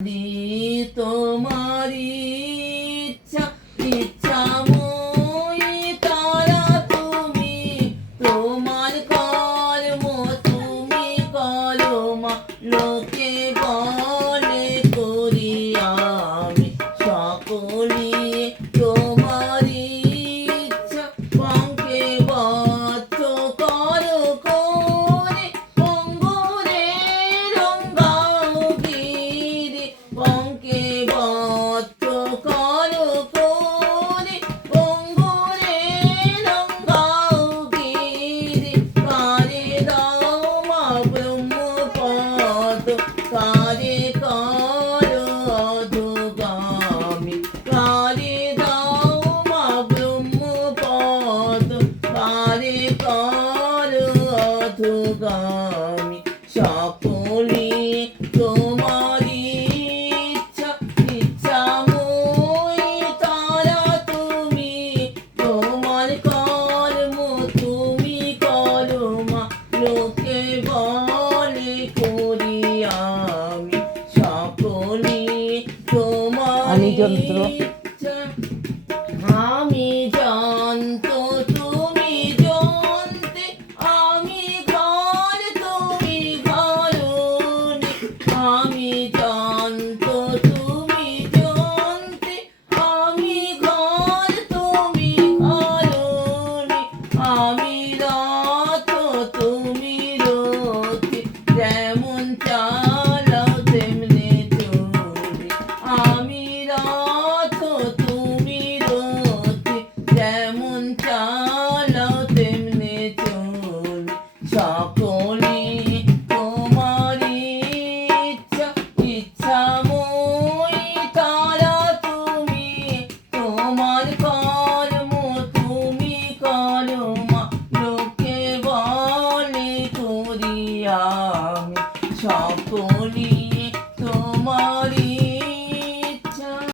তোমার ইচ্ছা ইচ্ছাময়ী তারা তুমি, তোমার কর্ম তুমি করো মা। লোকে বলে করি আমি সকলি তোমার ইচ্ছা। পঙ্কে বদ্ধ করো করে অঙ্গুরে রঙ্গাও গিরি। পঙ্কে বদ্ধ করো করে অঙ্গুরে রঙ্গাও গিরি। কারে দাও মা ব্রহ্মপদ, কারে করো অধোগামী। কারে দাও মা ব্রহ্মপদ, কারে করো অধোগামী। সকলি তোমার ইচ্ছা ইচ্ছাময়ী তারা তুমি, তোমার কর্ম তুমি করো মা। লোকে বলে করি আমি সকলি তোমার ইচ্ছা। আমি জানতো তুমি জানতে, আমি ঘর তুমি ঘরণী। আমি জানতো তুমি জানতে, আমি ঘর তুমি ঘরণী। আমি রথ তুমি রথি, যেমন চালাও তেমনি চলি। আমি রথ তুমি রথি, যেমন চালাও তেমনি চলি। সকলি তোমার ইচ্ছা ইচ্ছাময়ী তারা তুমি, তোমার কর্ম তুমি করো মা। লোকে বলে করি আমি সকলি